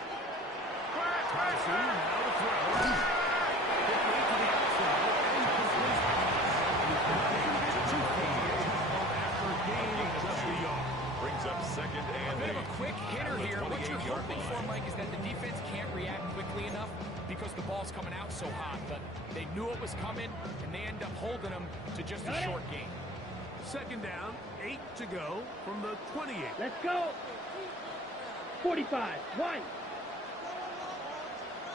Thompson, now to throw. Quickly to the outside. And complete. After gaining just a yard. Brings up 2nd and A bit 8. of a quick hitter At the here. What you're 28-yard hoping for, line. Mike, is that the defense can't react quickly enough because the ball's coming out so hot. But they knew it was coming, and they end up holding them to just a short gain. 2nd down, 8 to go from the 28. Let's go. 45, white.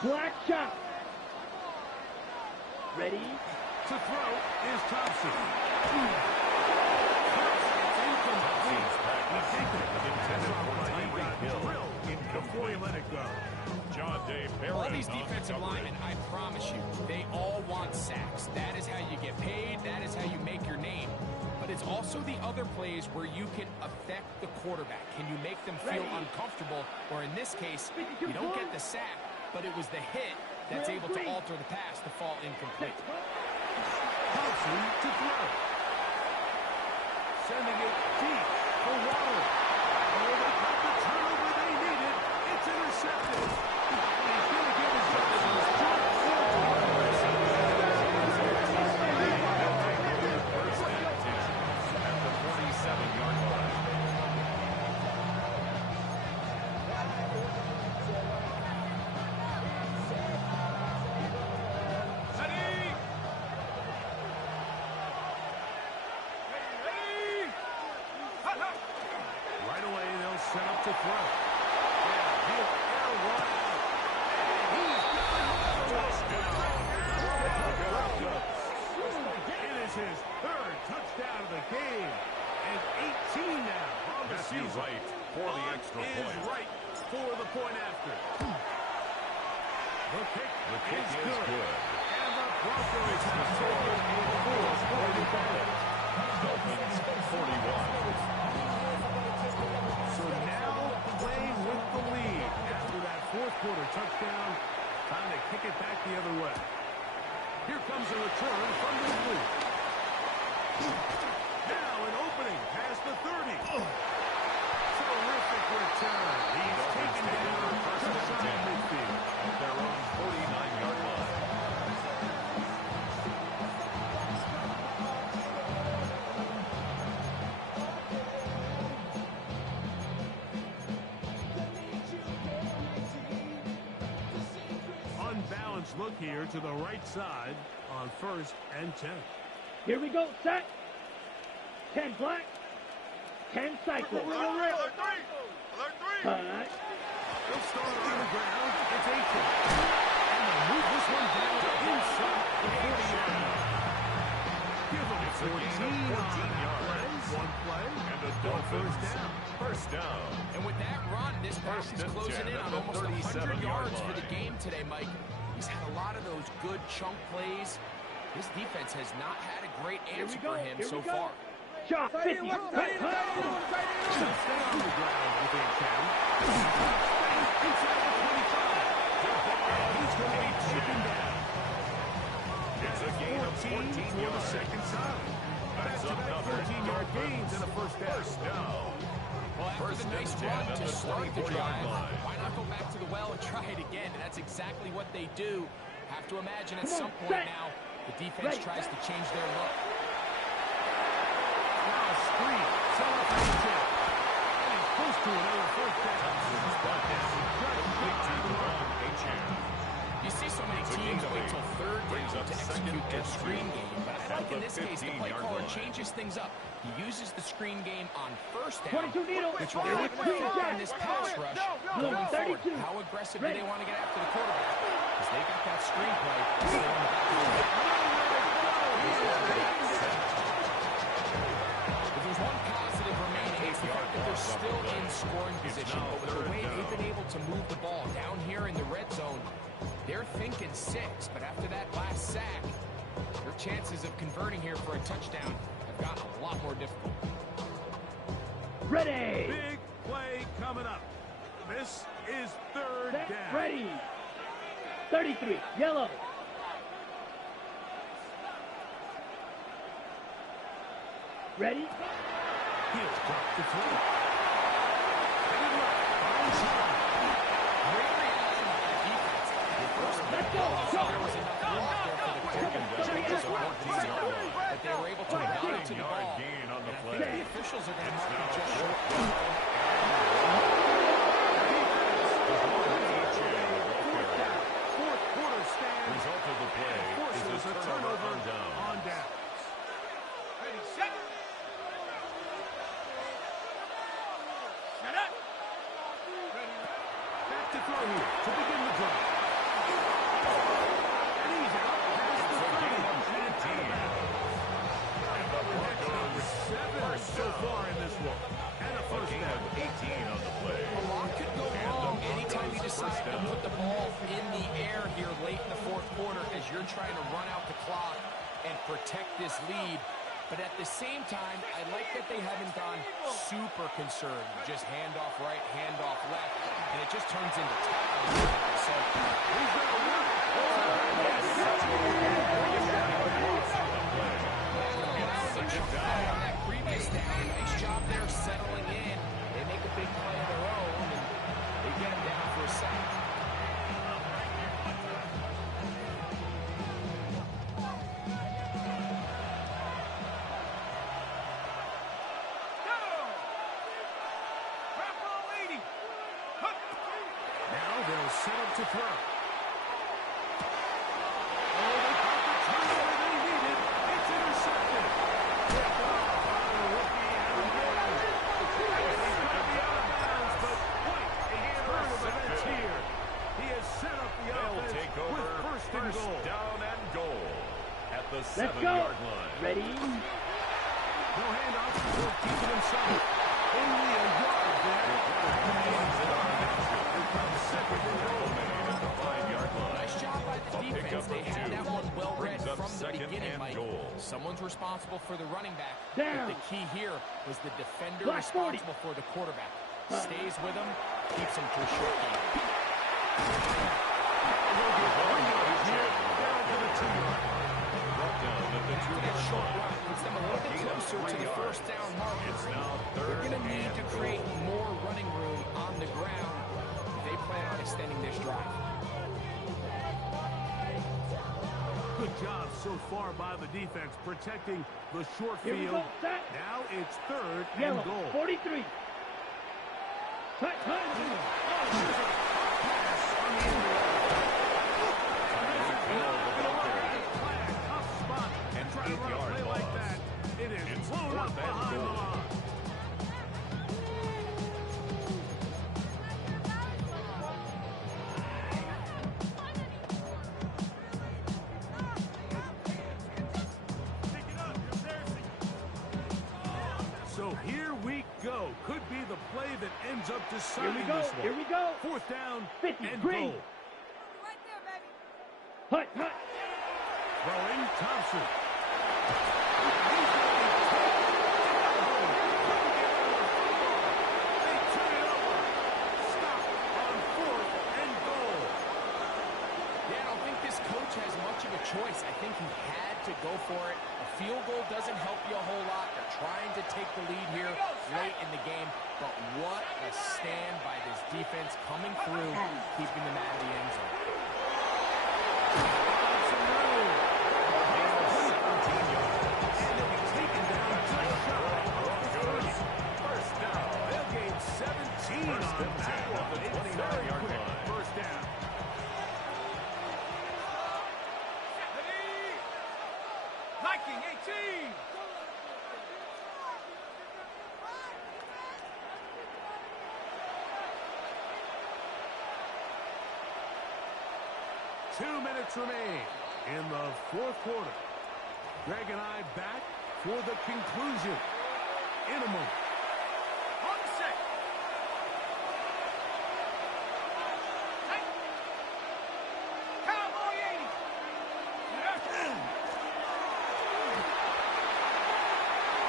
Black shot. Ready? To throw is Thompson. Before he let it go. John Day All these defensive linemen, I promise you, they all want sacks. That is how you get paid. That is how you make your name. But it's also the other plays where you can affect the quarterback. Can you make them feel uncomfortable? Or in this case, you don't get the sack, but it was the hit that's able to alter the pass to fall incomplete. Thompson to throw. Sending it deep for Waddle. Oh, they got the turnover they needed. It's intercepted. And he's going to give his options First and 10 at the 47-yard line. right away. They'll set up to throw. And he'll air one out. And he's it is his third touchdown of the game. And 18 now on the season. Right for the extra point. Right for the point after. The kick is good. And the Broncos have taken a 4-point advantage. Dolphins 41. So now playing with the lead after that fourth quarter touchdown. Time to kick it back the other way. Here comes a return from the lead. Now an opening past the 30. Terrific return. He's taken down just side of midfield. Their own 49-yard line. Unbalanced look here to the right side on 1st and 10. Here we go, set. 10 black. 10 cycle. Cut. They'll start on the ground. It's 18. And they'll move this one down inside the 40-yard line. Give them 14 yards. One play. And the Dolphins Dolphins first down. And with that run, this pass is closing in on almost 100 yards for the game today, Mike. He's had a lot of those good chunk plays. This defense has not had a great answer for him so far. Shot 50. Stay on the ground within 10. Inside the 25. He's going to be taken down. It's a gain of 14 for the yards. second time. Back-to-back 14-yard gains and a first down. Well, after the nice run to start the drive, why not go back to the well and try it again? And that's exactly what they do. Have to imagine at some point now, the defense tries to change their look. Now a screen. Set up for the tip. And he's close to another first down. Thompson's brought down. Big team run, You see so many teams wait till third down to execute their screen game. But I think in this case, the play caller changes things up. He uses the screen game on first down. 22 needle. Which will really in this pass rush going forward. How aggressive do they want to get after the quarterback? Because they got that screen play. Still on the back of the If there's one positive remaining, it's the fact that they're still in scoring position. But with the way they've been able to move the ball down here in the red zone, they're thinking 6. But after that last sack, their chances of converting here for a touchdown have gotten a lot more difficult. Ready. Big play coming up. This is third Set. down. Ready. 33. Yellow. Ready. He'll drop the throw. Headed left. Finds time. Great reaction by the defense. Let's go. There was enough room there for the taken down to the 14-yard line, but they were able to run to the ball. gain on the And I play. think the officials are going to mark it just short. Fourth quarter stand. Result of the play is Forces a a turnover turnover on down. on downs. Ready, set. Set up. Ready, as you're trying to run out the clock and protect this lead. But at the same time, I like that they haven't gone super conservative. Just handoff right, handoff left, and it just turns into tackles. So who's going to win? On that previous down, nice job there settling in. They make a big play of their own, and they get him down for a sack. Set up to throw. Oh, they caught the turnover they needed. It's intercepted. Picked off by the rookie Aaron Jones. He's going to be out of bounds, but quite a turn of events here. He has set up the offense with first and goal. Down and goal at the 7-yard line. Ready? No handoff, so keeping himself. Only a yard there. Second and goal. Nice job by the defense. They had that one well read from the beginning, Mike. Someone's responsible for the running back. But the key here was the defender responsible for the quarterback. Stays with him, keeps him to a short game. After that short run, puts them a little bit closer to the first down marker. They're going to need to create more running room on the ground if they plan on extending this drive. Good job so far by the defense protecting the short field. Now it's third and goal. 43. Pass on the Tough spot and try to run a play like that. It is blown up behind the line. So here we go. Could be the play that ends up deciding this one. Here we go. Fourth down 50, and green. goal. Right there, baby. Hut, hut. Throwing Thompson. They turn it over. Stop on fourth and goal. Yeah, I don't think this coach has much of a choice. I think he had to go for it. A field goal doesn't help you a whole lot. They're trying to take the lead here late in the game. But what a stand by this defense coming through, keeping them out of the end zone. First down. They'll gain 17 on that one. It's very quick. First down. Liking 18. Two minutes remain in the fourth quarter. Greg and I back for the conclusion in a moment. On the set. Tight. Cowboy 80.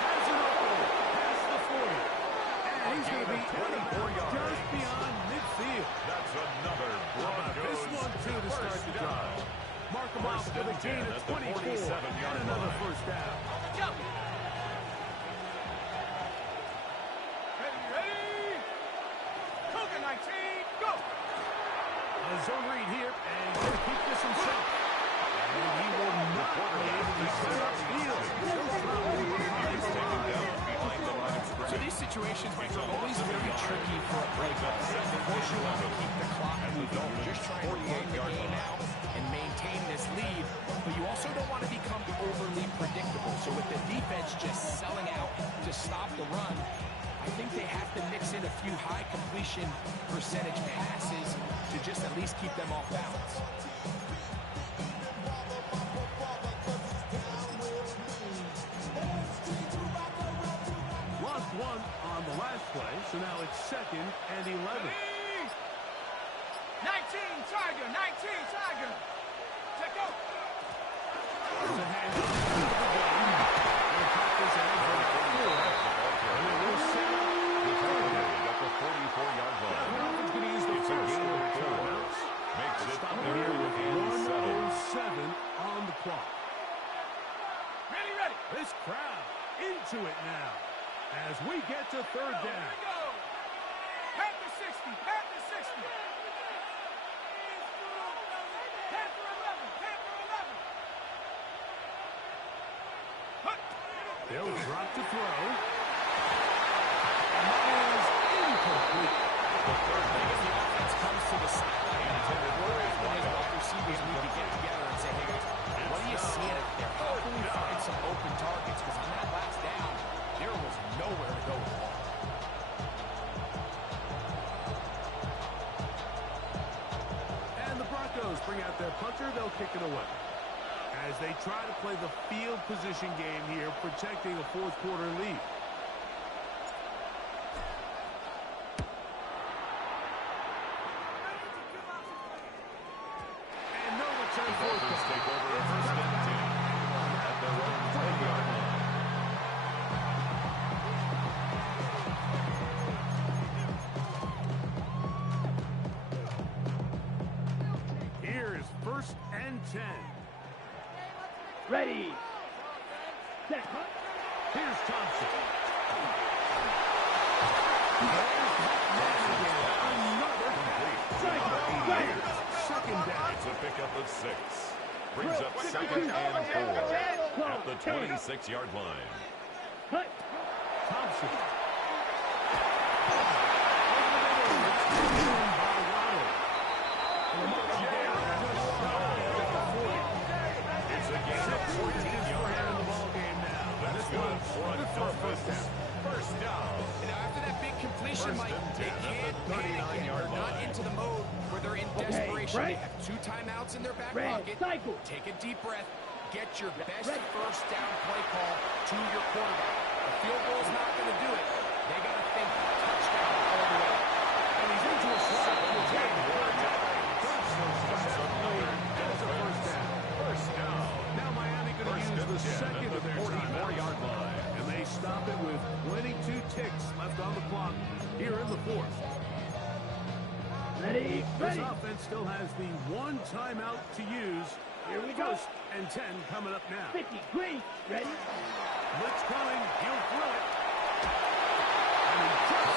Has it open past the 40. And he's going to be 24 yards just beyond midfield. That's another Broncos. This one, too, to start the drive. Mark him off with a gain of 24 and another first down. Jump. Ready. Cougar 19. Go. A zone read here, and he's going to keep this himself. And he will not be able to set up field. So these situations, Mike, are always very tricky for a play call. Of course, you want to keep the clock moving. You're just trying to run the game out and maintain this lead, but you also don't want to become overly predictable. So with the defense just selling out to stop the run, I think they have to mix in a few high completion percentage passes to just at least keep them off balance. Lost one on the last play, so now it's second and 11. 19 Tiger. 19 Tiger. Check out. They'll drop to throw. And that is incomplete. The third thing is the offense comes to the sideline. His wide receivers need to get together and say, hey guys, what are you seeing out there? How can we find some open targets? Because on that last down, there was nowhere to go with the ball. And the Broncos bring out their punter. They'll kick it away. As they try to play the field position game here, protecting a fourth quarter lead. And no return for the Broncos take over first and 10 at their own 20-yard line. Here is first and 10. Ready. Set. Here's Thompson. Second down. It's a pickup of 6. Brings up second and 4 at the 26-yard line. Cut. Thompson. It's a gain of 14 yards. That's good for a first down. Now, after that big completion, First Mike, and they 10 can't at the panic yet. 39-yard They're not line. into the mode where they're in desperation. right. They have 2 timeouts in their back Red pocket. cycle. Take a deep breath. Get your best Red. first down play call to your quarterback. The field goal's not going to do it. They got to think touchdown all the way. And he's into a slot. First down. Now Miami going to use the second of their 44-yard line. And they stop it with 22 ticks left on the clock here in the fourth. Ready. This Ready. offense still has the 1 timeout to use. Here we go. First and 10 coming up now. 50. Green. Ready. Blitz coming. He'll throw it. And he just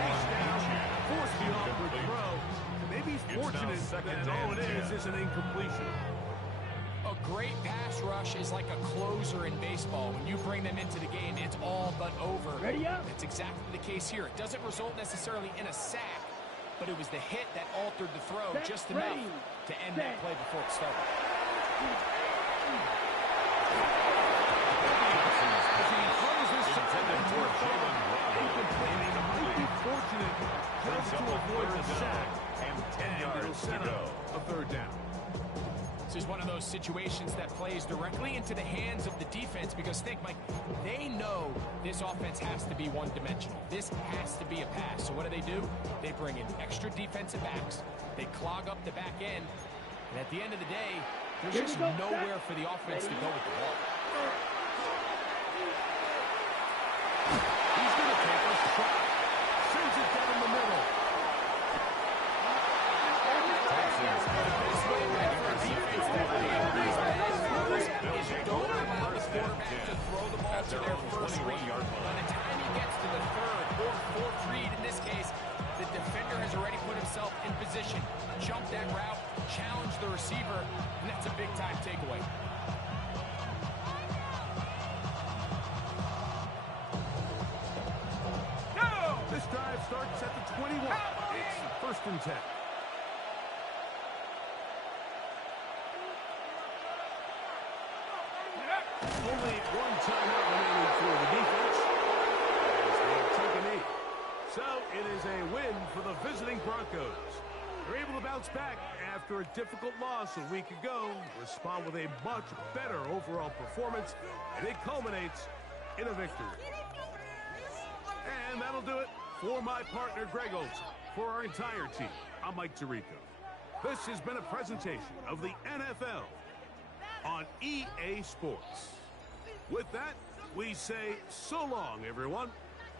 chase down, force the awkward throw. Maybe he's fortunate that all it is an incompletion. A great pass rush is like a closer in baseball. When you bring them into the game, it's all but over. Ready up. It's exactly the case here. It doesn't result necessarily in a sack, but it was the hit that altered the throw Set, just enough ready, to end set. that play before it started. As he throws this intended to a throw, incomplete. He might be fortunate just to avoid the sack. And 10 And it'll yards to set go. up a third down. This is one of those situations that plays directly into the hands of the defense because think, Mike, they know this offense has to be one-dimensional. This has to be a pass. So what do? They bring in extra defensive backs. They clog up the back end. And at the end of the day, there's Here just we go. nowhere for the offense to go with the ball. He's going to take a shot. Sends it down the middle. This way, right, for a defense that is don't allow the quarterback to throw the ball to their first read. By the time he gets to the third or fourth read, in this case, the defender has already put himself in position, jumped that route, challenged the receiver, and that's a big-time takeaway. This drive starts at the 21. It's first and 10. Only 1 timeout remaining for the defense as they take a knee. So it is a win for the visiting Broncos. They're able to bounce back after a difficult loss a week ago, respond with a much better overall performance, and it culminates in a victory. And that'll do it for my partner, Greg Olson. For our entire team, I'm Mike Tirico. This has been a presentation of the NFL on EA Sports. With that, we say so long, everyone.